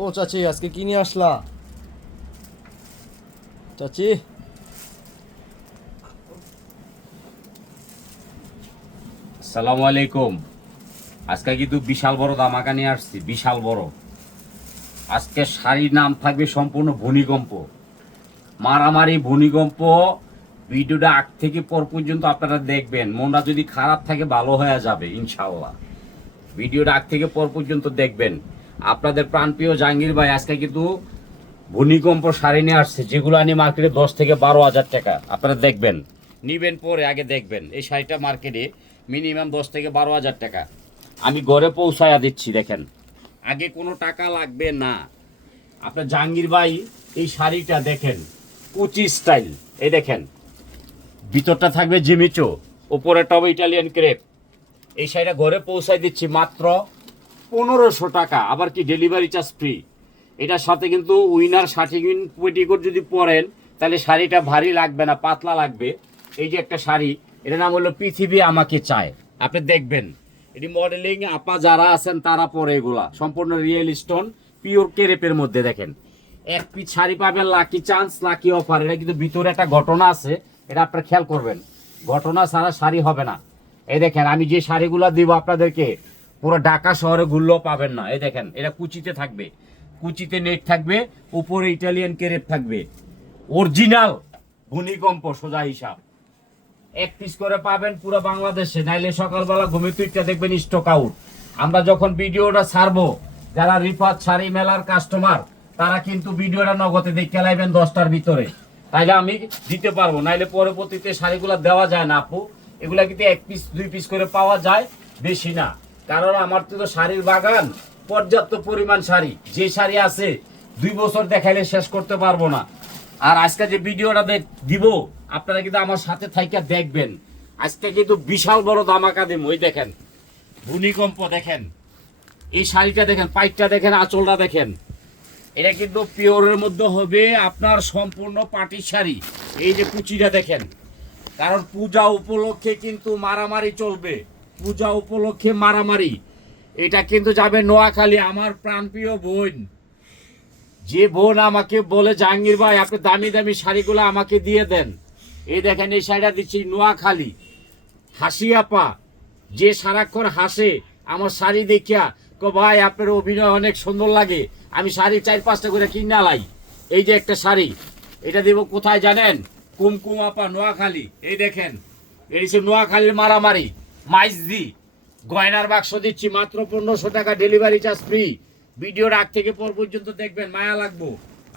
ও চাচি, আজকে কি নিয়ে আসলা? চাচি, আসসালামু আলাইকুম। আজকে কিন্তু বিশাল বড় ধামাকা নিয়ে আসছি, বিশাল বড়। আজকে শাড়ির নাম থাকবে সম্পূর্ণ ভূমিকম্প, মারামারি ভূমিকম্প। ভিডিওটা আগ থেকে পর পর্যন্ত আপনারা দেখবেন, মনটা যদি খারাপ থাকে ভালো হয়ে যাবে ইনশাল্লাহ। ভিডিওটা আগ থেকে পর পর্যন্ত দেখবেন। আপনাদের প্রাণপ্রিয় জাহাঙ্গীর ভাই আজকে কিন্তু ভূমিকম্প শাড়ি নিয়ে আসছে, যেগুলো আনি মার্কেটে 10 থেকে 12 হাজার টাকা। আপনারা দেখবেন, নিবেন পরে আগে দেখবেন। এই শাড়িটা মার্কেটে মিনিমাম 10 থেকে 12 হাজার টাকা। আমি ঘরে পৌঁছায়া দিচ্ছি, দেখেন। আগে কোনো টাকা লাগবে না। আপনার জাহাঙ্গীর ভাই এই শাড়িটা দেখেন, কুচি স্টাইল। এই দেখেন, ভিতরটা থাকবে জিমিচো, উপরেটা হবে ইটালিয়ান ক্রেপ। এই শাড়িটা ঘরে পৌঁছায় দিচ্ছি মাত্র 1500 টাকা, আবার কি ডেলিভারি চার্জ ফ্রি। এটার সাথে কিন্তু উইনার শার্টিং পেটিকোট যদি পরেন তাহলে শাড়িটা ভারী লাগবে না, পাতলা লাগবে। এই যে একটা শাড়ি, এটার নাম হলো পৃথিবী আমাকে চায়। আপনি দেখবেন, এটি মডেলিং আপা যারা আছেন তারা পরে, এগুলা সম্পূর্ণ রিয়েল স্টোন পিওর কেরেপের মধ্যে। দেখেন, এক পিস শাড়ি পাবেন লাকি চান্স, লাকি অফার। এটা কিন্তু ভিতরে একটা ঘটনা আছে, এটা আপনারা খেয়াল করবেন। ঘটনা ছাড়া শাড়ি হবে না। এই দেখেন, আমি যে শাড়িগুলো দিব আপনাদেরকে পুরো ঢাকা শহরে ঘুরলেও পাবেন না। এই দেখেন, এটা কুচিতে থাকবে, কুচিতে নেট থাকবে, উপরে ইটালিয়ান কেরেপ থাকবে। অরিজিনাল ভূমিকম্প সোজা হিসাব। এক পিস করে পাবেন পুরো বাংলাদেশে, নাইলে সকালবেলা ঘুমে তুইটা দেখবেন স্টক আউট। আমরা যখন ভিডিওটা ছাড়বো, যারা রিফাত শাড়ি মেলার কাস্টমার তারা কিন্তু ভিডিওটা নগদে দেখে লাইবেন 10টার ভিতরে, তাইলে আমি দিতে পারবো। নাইলে পরবর্তীতে শাড়িগুলো দেওয়া যায় না আপু। এগুলা কিন্তু এক পিস 2 পিস করে পাওয়া যায়, বেশি না। কারণ আমার তো শাড়ির বাগান, পর্যাপ্ত পরিমাণ শাড়ি। যে শাড়ি আছে 2 বছর দেখাইলে শেষ করতে পারবো না। আর আজকে যে ভিডিওটা দিব, আপনারা কিন্তু আমার সাথে থাইকা দেখবেন। আজকে কিন্তু বিশাল বড় ধামাকা দেব। ওই দেখেন, ভূমিকম্প দেখেন, এই শাড়িটা দেখেন, পাইটটা দেখেন, আঁচলটা দেখেন। এটা কিন্তু পিওরের মধ্যে হবে আপনার সম্পূর্ণ পাটির শাড়ি। এই যে কুচিটা দেখেন, কারণ পূজা উপলক্ষে কিন্তু মারামারি চলবে, পূজা উপলক্ষে মারামারি। এটা কিন্তু যাবে নোয়াখালী। আমার প্রাণপ্রিয় বোন, যে বোন আমাকে বলে জাহাঙ্গীর ভাই আপনি দামি দামি শাড়িগুলো আমাকে দিয়ে দেন, এই দেখেন এই শাড়িটা দিচ্ছি নোয়াখালী। হাসি আপা, যে সারাক্ষণ হাসে আমার শাড়ি দেখিয়া, ভাই আপনার অভিনয় অনেক সুন্দর লাগে, আমি শাড়ি 4-5টা করে কিনা লাই। এই যে একটা শাড়ি, এটা দেব কোথায় জানেন? কুমকুম আপা, নোয়াখালী। এই দেখেন, এই সে নোয়াখালীর মারামারি মাইজদি। গয়নার বাক্স দিচ্ছি মাত্র 1500 টাকা, ডেলিভারি চার্জ ফ্রি। ভিডিওর আগ থেকে পর পর্যন্ত দেখবেন, মায়া লাগবো।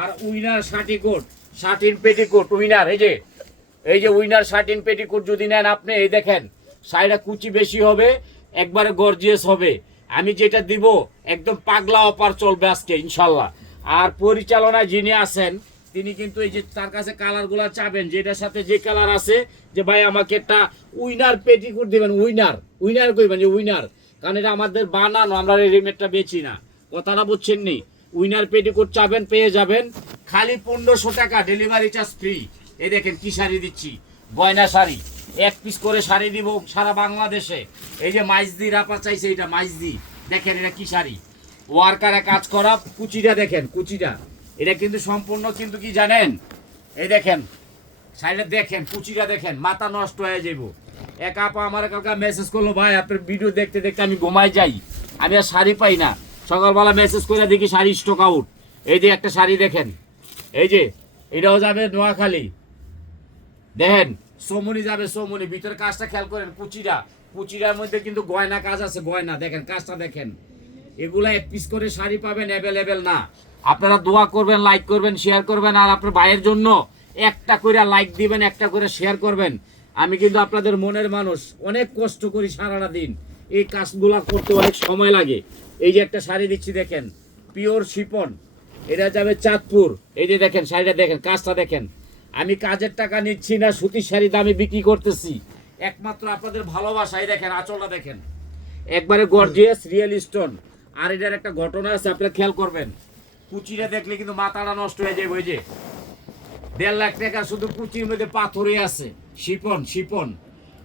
আর উইনার শার্টিকোট, শার্টিন পেটিকোট উইনার। এই যে উইনার শার্টিন পেটিকোট যদি নেন আপনি, এই দেখেন শাড়িটা কুচি বেশি হবে, একবারে গর্জিয়াস হবে। আমি যেটা দিব একদম পাগলা অফার চলবে আজকে ইনশাল্লাহ। আর পরিচালনায় যিনি আছেন তিনি কিন্তু এই যে তার কাছে কালারগুলো চাবেন, যেটার সাথে যে কালার আছে, যে ভাই আমাকে একটা উইনার পেটিকোট দিবেন। উইনার উইনার কইবেন যে উইনার, কারণ এটা আমাদের বানানো, আমরা রেডিমেডটা বেচি না। কথাটা বুঝছেন নি? উইনার পেটিকোট চাবেন, পেয়ে যাবেন খালি 1500 টাকা, ডেলিভারি চার্জ ফ্রি। এই দেখেন কি শাড়ি দিচ্ছি, গয়না শাড়ি। এক পিস করে শাড়ি দিব সারা বাংলাদেশে। এই যে মাইজদি রাপা চাইছে, এটা মাইজদি। দেখেন এটা কি শাড়ি, ওয়ার্কারে কাজ করা। কুচিটা দেখেন, কুচিটা এটা কিন্তু সম্পূর্ণ কিন্তু কি জানেন, এই দেখেন শাড়িটা দেখেন, কুচিটা দেখেন, মাথা নষ্ট হয়ে যাবো। এক আপা আমার কালকে মেসেজ করলো, ভাই আপনার ভিডিও দেখতে দেখতে আমি ঘুমাই যাই, আমি আর শাড়ি পাই না। সকালবেলা মেসেজ করে দেখি শাড়ি স্টক আউট। এই যে একটা শাড়ি দেখেন, এই যে এটাও যাবে নোয়াখালী। দেখেন সোমনি যাবে, সোমনি। ভিতরে কাজটা খেয়াল করেন, কুচিরা, কুচিরার মধ্যে কিন্তু গয়না কাজ আছে, গয়না দেখেন, কাজটা দেখেন। এগুলা এক পিস করে শাড়ি পাবেন, অ্যাভেলেবেল না। আপনারা দোয়া করবেন, লাইক করবেন, শেয়ার করবেন। আর আপনার ভাইয়ের জন্য একটা করে লাইক দিবেন, একটা করে শেয়ার করবেন। আমি কিন্তু আপনাদের মনের মানুষ, অনেক কষ্ট করি সারাটা দিন, এই কাজগুলা করতে অনেক সময় লাগে। এই যে একটা শাড়ি দিচ্ছি দেখেন, পিওর শিপন, এটা যাবে চাঁদপুর। এই যে দেখেন শাড়িটা দেখেন, কাজটা দেখেন। আমি কাজের টাকা নিচ্ছি না, সুতির শাড়ি দামে বিক্রি করতেছি একমাত্র আপনাদের ভালোবাসায়। দেখেন আঁচলটা দেখেন, একবারে গর্জিয়াস রিয়েল স্টোন। আর এটার একটা ঘটনা আছে, আপনারা খেয়াল করবেন। কুচিটা দেখলে কিন্তু মাথাটা নষ্ট হয়ে যাবে। ওই যে 1.5 লাখ টাকা শুধু কুচির মধ্যে পাথরে আছে, শিপন শিপন।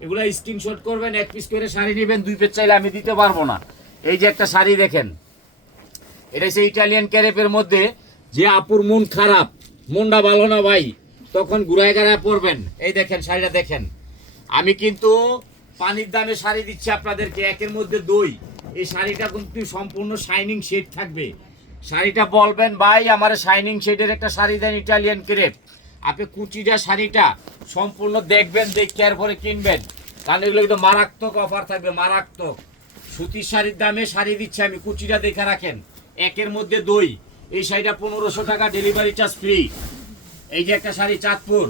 এগুলা স্ক্রিনশট করবেন, এক পিস করে শাড়ি নেবেন, 2 পিস চাইলে আমি দিতে পারবো না। এই যে একটা শাড়ি দেখেন, এটা হচ্ছে ইটালিয়ান ক্যারেপের মধ্যে। যে আপুর মন খারাপ, মনটা ভালো না ভাই, তখন ঘুরায় গাড়ায় পড়বেন। এই দেখেন শাড়িটা দেখেন, আমি কিন্তু পানির দামে শাড়ি দিচ্ছি আপনাদেরকে, একের মধ্যে দুই। এই শাড়িটা কিন্তু সম্পূর্ণ শাইনিং শেড থাকবে। শাড়িটা বলবেন ভাই আমার শাইনিং শেডের একটা শাড়ি দেন ইটালিয়ান ক্রেপ। আপনি কুচিটা শাড়িটা সম্পূর্ণ দেখবেন, দেখে পরে কিনবেন, কারণ এগুলো কিন্তু মারাত্মক অফার থাকবে, মারাত্মক। সুতির শাড়ির দামে শাড়ি দিচ্ছি আমি, কুচিটা দেখে রাখেন, একের মধ্যে দুই। এই শাড়িটা 1500 টাকা, ডেলিভারি চার্জ ফ্রি। এই যে একটা শাড়ি চাঁদপুর,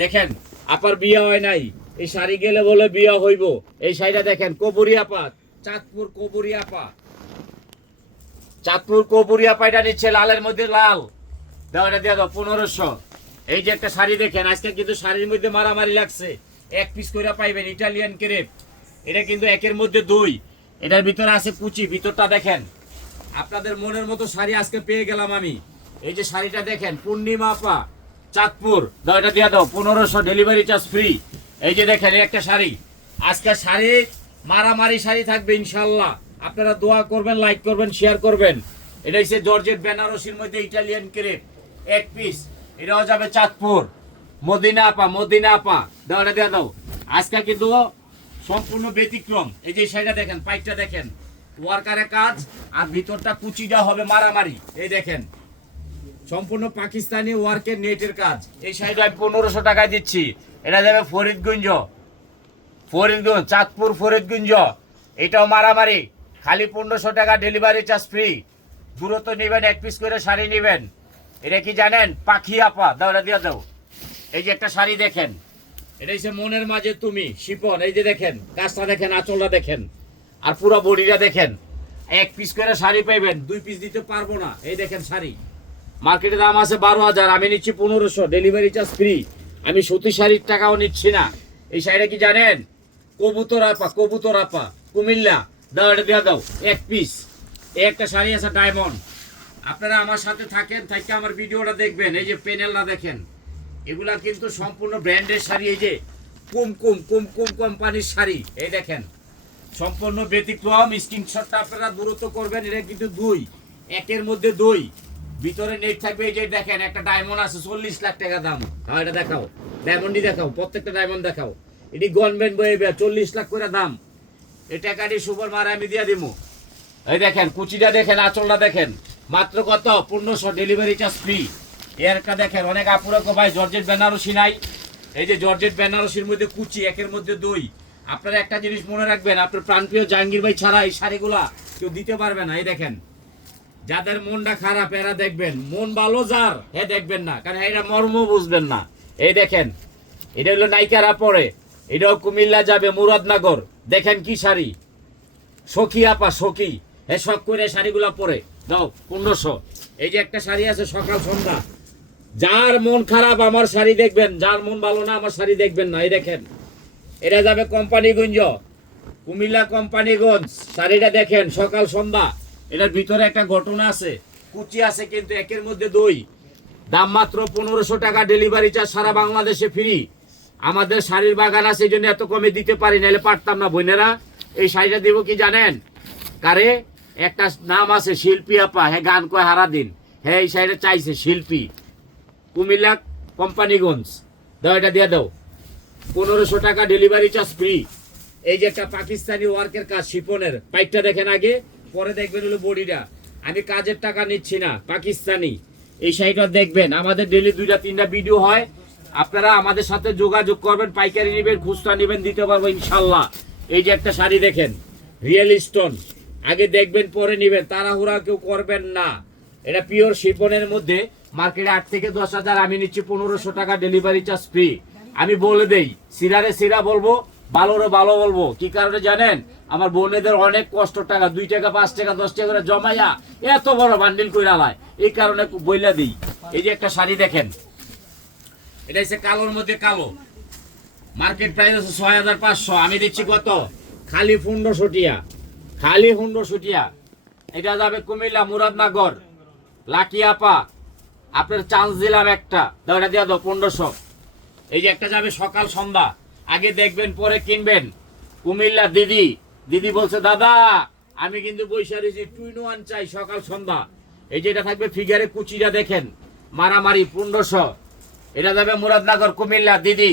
দেখেন আপার বিয়া হয় নাই, এই শাড়ি গেলে বলে বিয়া হইব। এই শাড়িটা দেখেন কবুরিয়া পা, চাঁদপুর কবুরিয়া পা, চাঁদপুর কবুরিয়া পাইটা নিচ্ছে লালের মধ্যে লাল। দাও এটা দিয়ে দাও 1500। এই যে একটা শাড়ি দেখেন, আজকে কিন্তু শাড়ির মধ্যে মারামারি লাগছে, এক পিস করে পাইবেন ইটালিয়ান ক্রেপ। এটা কিন্তু একের মধ্যে দুই। এটার ভিতরে আছে কুচি, ভিতরটা দেখেন। আপনাদের মনের মতো শাড়ি আজকে পেয়ে গেলাম আমি। এই যে শাড়িটা দেখেন, পূর্ণিমা আপা চাঁদপুর, দাও এটা দিয়ে দাও 1500, ডেলিভারি চার্জ ফ্রি। এই যে দেখেন এই একটা শাড়ি, আজকে শাড়ি মারামারি শাড়ি থাকবে ইনশাল্লাহ। আপনারা দোয়া করবেন, লাইক করবেন, শেয়ার করবেন। এটা হচ্ছে জর্জেট বেনারসির মধ্যে ইটালিয়ান ক্রেপ, এক পিস। এটাও যাবে চাঁদপুর, মদিনা আপা, মদিনা আপা, দাও এটা দিয়ে দাও। আজকে কিন্তু সম্পূর্ণ ব্যতিক্রম। এই যে শাড়িটা দেখেন, পাইপটা দেখেন, ওয়ার্কারের কাজ, আর ভিতরটা কুচিটা হবে মারামারি। এই দেখেন সম্পূর্ণ পাকিস্তানি ওয়ার্কের নেটের কাজ। এই শাড়িটা আমি 1500 টাকায় দিচ্ছি। এটা যাবে ফরিদগঞ্জ, ফরিদগঞ্জ চাঁদপুর ফরিদগঞ্জ। এটাও মারামারি, খালি 1500 টাকা, ডেলিভারি চার্জ ফ্রি। দূরত্ব নেবেন, এক পিস করে শাড়ি নেবেন। এটা কি জানেন, পাখি আপা, দাও এটা দিয়ে দাও। এই যে একটা শাড়ি দেখেন, এটা হচ্ছে মনের মাঝে তুমি শিপন। এই যে দেখেন কাজটা দেখেন, আঁচলটা দেখেন, আর পুরো বডিটা দেখেন। এক পিস করে শাড়ি পাইবেন, দুই পিস দিতে পারবো না। এই দেখেন শাড়ি, মার্কেটের দাম আছে 12,000, আমি নিচ্ছি 1500, ডেলিভারি চার্জ ফ্রি। আমি সুতি শাড়ির টাকাও নিচ্ছি না। এই শাড়িটা কি জানেন, কবুতর আপা, কবুতর আপা কুমিল্লা, দাও এটা দিয়ে দাও এক পিস। এই একটা শাড়ি আছে ডায়মন্ড। আপনারা আমার সাথে থাকেন, থাকি আমার ভিডিওটা দেখবেন। এই যে প্যানেলটা দেখেন, এগুলা কিন্তু সম্পূর্ণ ব্র্যান্ডের শাড়ি। এই যে কুমকুম, কুমকুম কোম্পানির শাড়ি, এই দেখেন সম্পূর্ণ ব্যতিক্রম। স্ক্রিনশটটা আপনারা দূরত্ব করবেন। এটা কিন্তু দুই, একের মধ্যে দুই, ভিতরে নেট থাকবে। এই যে দেখেন একটা ডায়মন্ড আছে 40 লাখ টাকা দাম। হ্যাঁ এটা দেখাও, ডায়মন্ডই দেখাও, প্রত্যেকটা ডায়মন্ড দেখাও। এটি গভর্নমেন্ট বই 40 লাখ করে দাম। এই টাকাটি সুপার মারা আমি দিয়ে দিব। এই দেখেন কুচিটা দেখেন, আঁচলটা দেখেন, মাত্র কত 1500, ডেলিভারি চার্জ ফ্রি। এরটা দেখেন, অনেক আপুরা কো ভাই জর্জেট বেনারসি নাই। এই যে জর্জেট বেনারসির মধ্যে কুচি, একের মধ্যে দুই। আপনারা একটা জিনিস মনে রাখবেন, আপনার প্রাণপ্রিয় জাহাঙ্গীর ভাই ছাড়া এই শাড়িগুলা কেউ দিতে পারবে না। এই দেখেন যাদের মনটা খারাপ এরা দেখবেন, মন ভালো যার হে দেখবেন না, কারণ এরা মর্ম বুঝবেন না। এই দেখেন এটা হলো নাইকারা পরে, এটাও কুমিল্লা যাবে মুরাদনগর। দেখেন কি শাড়ি, সখী আপা সখী, হে শখ করে শাড়িগুলা পরে দাও 1500। এই যে একটা শাড়ি আছে সকাল সন্ধ্যা, যার মন খারাপ আমার শাড়ি দেখবেন, যার মন ভালো না আমার শাড়ি দেখবেন না। এই দেখেন এটা যাবে কোম্পানিগঞ্জ, কুমিল্লা কোম্পানিগঞ্জ। শাড়িটা দেখেন সকাল সন্ধ্যা, এটার ভিতরে একটা ঘটনা আছে, কুচি আছে কিন্তু একের মধ্যে দুই। দাম মাত্র 1500 টাকা, ডেলিভারি চার্জ সারা বাংলাদেশে ফ্রি। আমাদের শাড়ির বাগান আছে, এই জন্য এত কমে দিতে পারি, নাহলে পারতাম না বোনেরা। এই শাড়িটা দেবো কি জানেন কারে, একটা নাম আছে শিল্পী আপা, হ্যাঁ গান কয় হারা দিন, হ্যাঁ এই শাড়িটা চাইছে শিল্পী, কুমিল্লা কোম্পানিগঞ্জ। দাও এটা দিয়ে দাও 1500 টাকা, ডেলিভারি চার্জ ফ্রি। এই যে একটা পাকিস্তানি ওয়ার্কের কাজ, শিপনের পাইপটা দেখেন আগে, পরে দেখবেন হলো বডিটা। আমি কাজের টাকা নিচ্ছি না, পাকিস্তানি। এই শাড়িটা দেখবেন, আমাদের ডেলি 2-3টা ভিডিও হয়। আপনারা আমাদের সাথে যোগাযোগ করবেন, পাইকারি নেবেন, খুচরা নেবেন, দিতে পারবো ইনশাল্লাহ। এই যে একটা শাড়ি দেখেন, রিয়েল স্টোন, আগে দেখবেন পরে নেবেন, তাড়াহুড়া কেউ করবেন না। এটা পিওর শিপনের মধ্যে, মার্কেটে 8 থেকে 10,000, আমি নিচ্ছি 1500 টাকা, ডেলিভারি চার্জ ফ্রি। আমি বলে দেই, সিরারে সিরা বলবো, ভালোরে ভালো বলবো। কি কারণে জানেন, আমার বোনেদের অনেক কষ্ট, টাকা 2 টাকা 5 টাকা 10 টাকা করে জমাইয়া এত বড় বান্ডিল করে আলায়, এই কারণে বইলা দিই। এই যে একটা শাড়ি দেখেন, এটা হচ্ছে কালোর মধ্যে কালো, মার্কেট প্রাইস আছে 6500, আমি দিচ্ছি কত, খালি 1500 টিয়া, খালি 1500 টিয়া। এটা যাবে কুমিল্লা মুরাদনগর, লাকি আপা আপনার চান্স দিলাম একটা, দাও এটা দিয়ে দাও 1500। এই যে একটা যাবে সকাল সন্ধ্যা, আগে দেখবেন পরে কিনবেন, কুমিল্লা দিদি, দিদি বলছে দাদা আমি কিন্তু বৈশা রয়েছি 2 in 1 চাই সকাল সন্ধ্যা। এই যে এটা থাকবে ফিগারে কুচিটা দেখেন, মারামারি 1500। এটা যাবে মুরাদনগর কুমিল্লা দিদি।